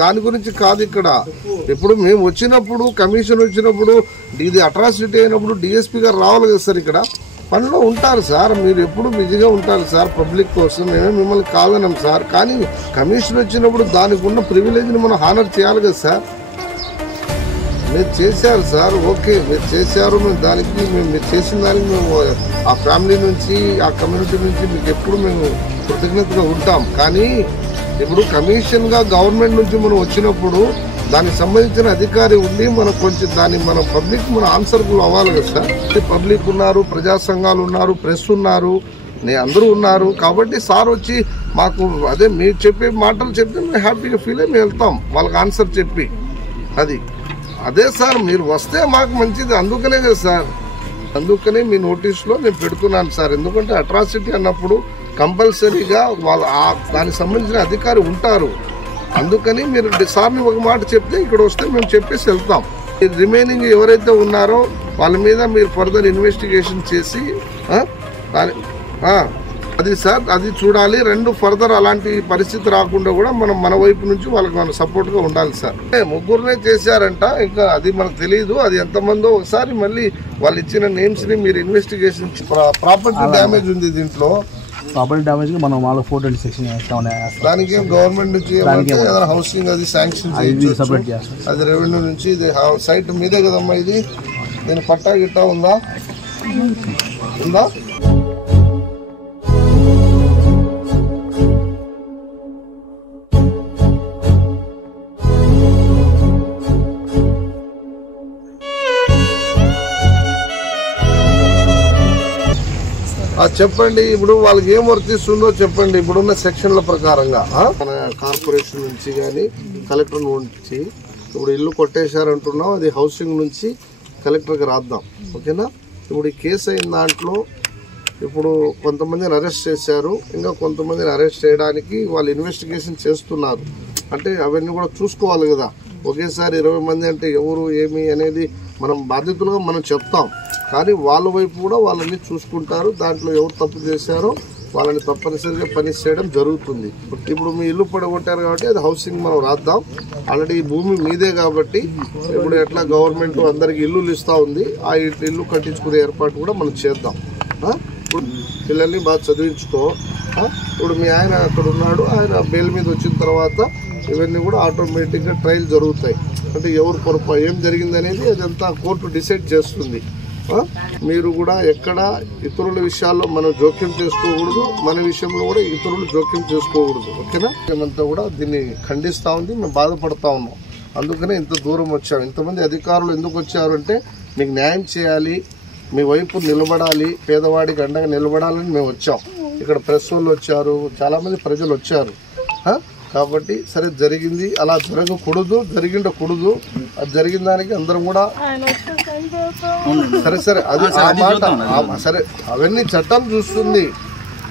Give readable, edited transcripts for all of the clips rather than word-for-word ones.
దాని గురించి కాదు ఇక్కడ. ఇప్పుడు మేము వచ్చినప్పుడు కమిషన్ వచ్చినప్పుడు ఇది అట్రాసిటీ అయినప్పుడు డిఎస్పీ గారు రావాలి కదా సార్. ఇక్కడ పనిలో ఉంటారు సార్, మీరు ఎప్పుడు బిజీగా ఉంటారు సార్ పబ్లిక్ కోసం. మేమే మిమ్మల్ని కాదన్నాం సార్, కానీ కమిషన్ వచ్చినప్పుడు దానికి ఉన్న ప్రివిలేజ్ని మనం హానర్ చేయాలి కదా సార్. మీరు చేశారు సార్, ఓకే మీరు చేశారు. మేము దానికి మీరు చేసిన దానికి మేము ఆ ఫ్యామిలీ నుంచి ఆ కమ్యూనిటీ నుంచి మీకు ఎప్పుడు మేము కృతజ్ఞతగా ఉంటాం. కానీ ఇప్పుడు కమిషన్గా గవర్నమెంట్ నుంచి మనం వచ్చినప్పుడు దానికి సంబంధించిన అధికారి ఉండి మనం కొంచెం దాన్ని మనం పబ్లిక్ మన ఆన్సర్ఫుల్ అవ్వాలి కదా సార్. పబ్లిక్ ఉన్నారు, ప్రజా సంఘాలు ఉన్నారు, ప్రెస్ ఉన్నారు, అందరూ ఉన్నారు. కాబట్టి సార్ వచ్చి మాకు అదే మీరు చెప్పే మాటలు చెప్తే మేము హ్యాపీగా ఫీల్ అయ్యి మేము వెళ్తాం వాళ్ళకి ఆన్సర్ చెప్పి. అదే సార్ మీరు వస్తే మాకు మంచిది. అందుకనే కదా సార్, అందుకనే మీ నోటీస్లో నేను పెడుతున్నాను సార్. ఎందుకంటే అట్రాసిటీ అన్నప్పుడు కంపల్సరీగా వాళ్ళ దానికి సంబంధించిన అధికారి ఉంటారు. అందుకని మీరు సార్ని ఒక మాట చెప్తే ఇక్కడ వస్తే మేము చెప్పేసి వెళ్తాం. రిమైనింగ్ ఎవరైతే ఉన్నారో వాళ్ళ మీద మీరు ఫర్దర్ ఇన్వెస్టిగేషన్ చేసి అది సార్ అది చూడాలి. రెండు ఫర్దర్ అలాంటి పరిస్థితి రాకుండా కూడా మనం మన వైపు నుంచి వాళ్ళకి మనం సపోర్ట్ గా ఉండాలి సార్. ముగ్గురునే చేశారంట, ఇంకా అది మనకు తెలియదు అది ఎంతమందో. ఒకసారి మళ్ళీ వాళ్ళు ఇచ్చిన నేమ్స్ ని మీరు ఇన్వెస్టిగేషన్. ప్రాపర్టీ డ్యామేజ్ ఉంది దీంట్లో, ప్రాపర్టీ డ్యామేజ్ మన వాళ్ళ 420 సెక్షన్ దానికి గవర్నమెంట్ నుంచి హౌసింగ్ అది శాంక్షన్ సపరేట్ చేస్తాం. అది రెవెన్యూ నుంచి. ఇది సైట్ మీదే కదమ్మా, ఇది దీని పట్టా గిట్టా ఉందా? చెప్పండి. ఇప్పుడు వాళ్ళకి ఏం వర్తిస్తుందో చెప్పండి. ఇప్పుడున్న సెక్షన్ల ప్రకారంగా మన కార్పొరేషన్ నుంచి కానీ కలెక్టర్ నుంచి ఇప్పుడు ఇల్లు కొట్టేశారంటున్నాం, అది హౌసింగ్ నుంచి కలెక్టర్కి రాద్దాం, ఓకేనా? ఇప్పుడు ఈ కేసు అయిన దాంట్లో ఇప్పుడు కొంతమందిని అరెస్ట్ చేశారు, ఇంకా కొంతమందిని అరెస్ట్ చేయడానికి వాళ్ళు ఇన్వెస్టిగేషన్ చేస్తున్నారు. అంటే అవన్నీ కూడా చూసుకోవాలి కదా. ఒకేసారి 20 మంది అంటే ఎవరు ఏమి అనేది మనం బాధ్యతలుగా మనం చెప్తాం, కానీ వాళ్ళ వైపు కూడా వాళ్ళని చూసుకుంటారు. దాంట్లో ఎవరు తప్పు చేశారో వాళ్ళని తప్పనిసరిగా పనిష్ చేయడం జరుగుతుంది. ఇప్పుడు మీ ఇల్లు పడగొట్టారు కాబట్టి అది హౌసింగ్ మనం రాద్దాం. ఆల్రెడీ ఈ భూమి మీదే కాబట్టి ఇప్పుడు ఎట్లా గవర్నమెంట్ అందరికి ఇల్లులు ఇస్తూ ఉంది, ఆ ఇల్లు కట్టించుకునే ఏర్పాటు కూడా మనం చేద్దాం. ఇప్పుడు పిల్లల్ని బాగా చదివించుకో. ఇప్పుడు మీ ఆయన అక్కడ ఉన్నాడు, ఆయన బెయిల్ మీద వచ్చిన తర్వాత ఇవన్నీ కూడా ఆటోమేటిక్గా ట్రయల్ జరుగుతాయి. అంటే ఎవరు పొరపాటు ఏం జరిగింది అనేది అదంతా కోర్టు డిసైడ్ చేస్తుంది. మీరు కూడా ఎక్కడ ఇతరుల విషయాల్లో మనం జోక్యం చేసుకోకూడదు, మన విషయంలో కూడా ఇతరులు జోక్యం చేసుకోకూడదు, ఓకేనా? మేమంతా కూడా దీన్ని ఖండిస్తూ ఉంది, మేము బాధపడతా ఉన్నాం. అందుకనే ఇంత దూరం వచ్చాము. ఇంతమంది అధికారులు ఎందుకు వచ్చారు అంటే మీకు న్యాయం చేయాలి, మీ వైపు నిలబడాలి, పేదవాడికి అండగా నిలబడాలని మేము వచ్చాం. ఇక్కడ ప్రెస్ వాళ్ళు వచ్చారు, చాలామంది ప్రజలు వచ్చారు. కాబట్టి సరే జరిగింది, అలా జరగకూడదు, జరిగిండకూడదు. అది జరిగిన దానికి అందరం కూడా సరే అది ఆ మాట సరే అవన్నీ చట్టం చూస్తుంది.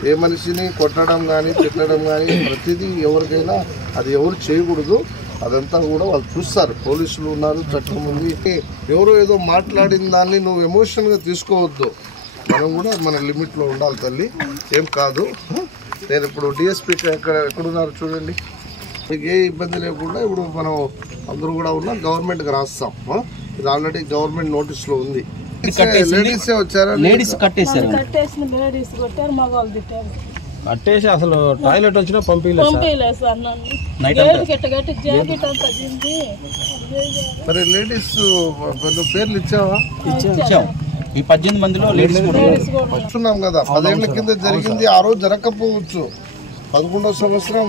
ఏ మనిషిని కొట్టడం కానీ తిట్టడం కానీ ప్రతిదీ ఎవరికైనా అది ఎవరు చేయకూడదు. అదంతా కూడా వాళ్ళు చూస్తారు, పోలీసులు ఉన్నారు, చట్టం ఉంది. ఎవరో ఏదో మాట్లాడిన దాన్ని నువ్వు ఎమోషన్గా తీసుకోవద్దు. మనం కూడా మన లిమిట్లో ఉండాలి తల్లి, ఏం కాదు. నేను ఇప్పుడు డిఎస్పీ ఎక్కడున్నారు చూడండి, మీకు ఏ ఇబ్బంది లేకుండా ఇప్పుడు మనం అందరూ కూడా ఉన్నాం, గవర్నమెంట్కి రాస్తాం. ఇది ఆల్రెడీ గవర్నమెంట్ నోటీస్లో ఉంది. లేడీసే వచ్చారా? లేడీస్ కట్టేసి అసలు టాయిలెట్ వచ్చినా మరి లేడీస్ పేర్లు ఇచ్చావా? ఈ 18 మందిలో లేడీస్ వస్తున్నాం కదా. 10 ఏళ్ల కింద జరిగింది, ఆ రోజు జరగకపోవచ్చు. 11వ సంవత్సరం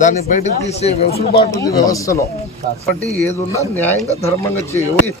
దాన్ని బయటకు తీసే వెసులుబాటు ఉంది వ్యవస్థలో. కాబట్టి ఏదున్నా న్యాయంగా ధర్మంగా చేయ